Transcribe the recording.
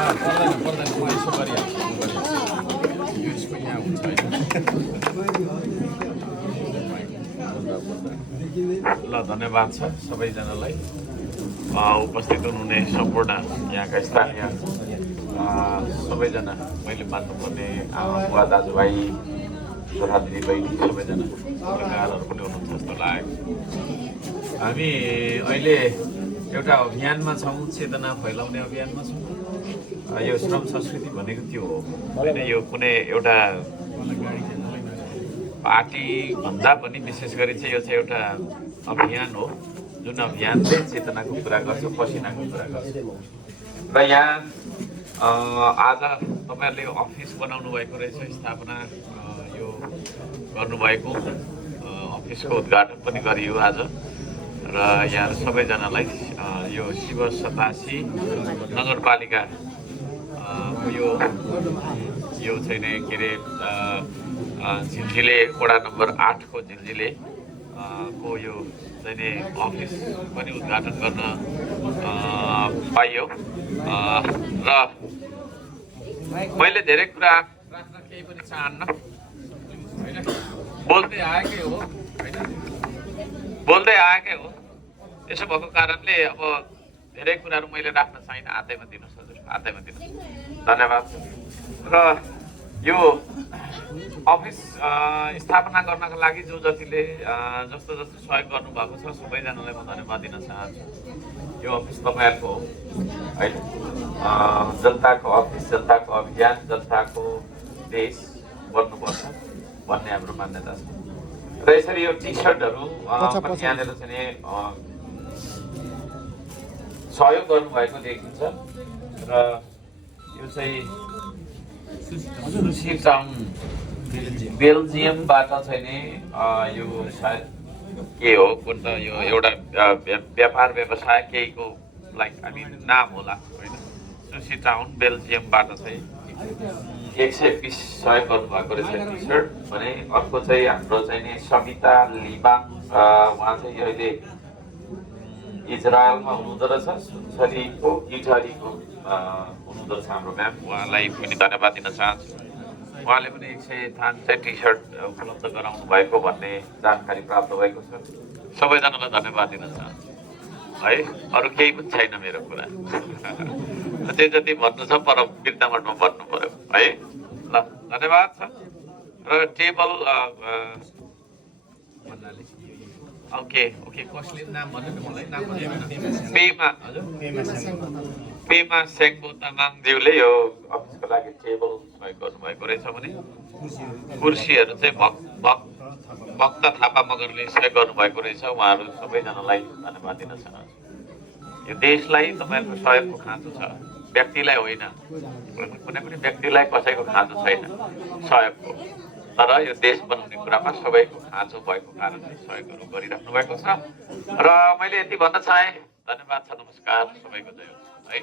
पर्दैन म यसो गरिहाल्छु यो यसको यहाँ हुन्छ ल धन्यवाद छ सबैजनालाई उपस्थित हुनुहुने सम्पूर्ण यहाँका स्थानीय सबैजना मैले मान्नुपर्ने बुवा दाजुभाइ छोरा दिदी बहिनी सबैजना पत्रकारहरू पनि हुनुहुन्छ जस्तो लाग्यो हामी अहिले एउटा अभियानमा छौँ चेतना फैलाउने अभियानमा छौँ यो श्रम संस्कृति भनेको त्यो हो होइन यो कुनै एउटा पार्टी भन्दा पनि विशेष गरी चाहिँ यो चाहिँ एउटा अभियान हो जुन अभियानले चेतनाको कुरा गर्छ पसिनाको कुरा गर्छ र यहाँ आज तपाईँहरूले अफिस बनाउनु भएको रहेछ स्थापना यो गर्नुभएको अफिसको उद्घाटन पनि गरियो आज र यहाँ सबैजनालाई यो शिव 87 नगरपालिका यो चाहिँ नि के अरे झिल्जिले वडा नम्बर 8 को झिल्जिले को यो चाहिँ नि अफिस पनि उद्घाटन गर्न पाइयो र मैले धेरै कुरा राख्न केही पनि चाहन्न होइन बोल्दै आएकै हो त्यसो भएको कारणले अब धेरै कुराहरू मैले राख्न चाहिँ आधैमा दिनुहोस् हजुर आधैमा दिनुहोस् धन्यवाद र यो अफिस स्थापना गर्नका लागि जो जतिले जस्तो सहयोग गर्नुभएको छ सबैजनालाई म धन्यवाद दिन चाहन्छु यो अफिस तपाईँहरूको हो होइन जनताको अफिस जनताको अभियान जनताको देश बन्नुपर्छ भन्ने हाम्रो मान्यता छ र यसरी यो टी सर्टहरू यहाँनिर चाहिँ सहयोग गर्नुभएको देखिन्छ र यो चाहिँ सुशी टाउन बेल्जियमबाट चाहिँ नि यो सायद के हो कुन त यो एउटा व्यापार व्यवसाय केहीको लाइक नाम होला होइन सुशी टाउन बेल्जियमबाट चाहिँ 120 सहयोग गर्नुभएको रहेछ टी सर्ट भने अर्को चाहिँ हाम्रो चाहिँ नि सविता लिबाङ उहाँ चाहिँ अहिले इजरायलमा हुनुहुँदो रहेछ सुनसरीको इटलीको हुनुहुँदो रहेछ हाम्रो म्याम उहाँलाई पनि धन्यवाद दिन चाहन्छु उहाँले पनि 100 थान चाहिँ टी सर्ट उपलब्ध गराउनु भएको भन्ने जानकारी प्राप्त भएको छ सबैजनालाई धन्यवाद दिन चाहन्छु है अरू केही पनि छैन मेरो कुरा त्यही जति भन्नु छ पर बिर्तामठमा भन्नु पर्यो है ल धन्यवाद छ र टेबल भन्नाले ओके कसले नाम भन्नु नि मलाई नाम भन्नु पेमा हजुर पेमा सेङ्बो तामाङज्यूले यो अफिसको लागि टेबल सहयोग गर्नुभएको रहेछ भने कुर्सीहरू चाहिँ भक्त थापा मगरले सहयोग गर्नुभएको रहेछ उहाँहरू सबैजनालाई धन्यवाद दिन चाहन्छु यो देशलाई तपाईँहरूको सहयोगको खाँचो छ व्यक्तिलाई होइन कुनै पनि व्यक्तिलाई कसैको खाँचो छैन सहयोगको तर यो देश बनाउने कुरामा सबैको खाँचो भएको कारणले सहयोगहरू गरिराख्नु भएको छ र मैले यति भन्न चाहेँ धन्यवाद छ नमस्कार सबैको जय है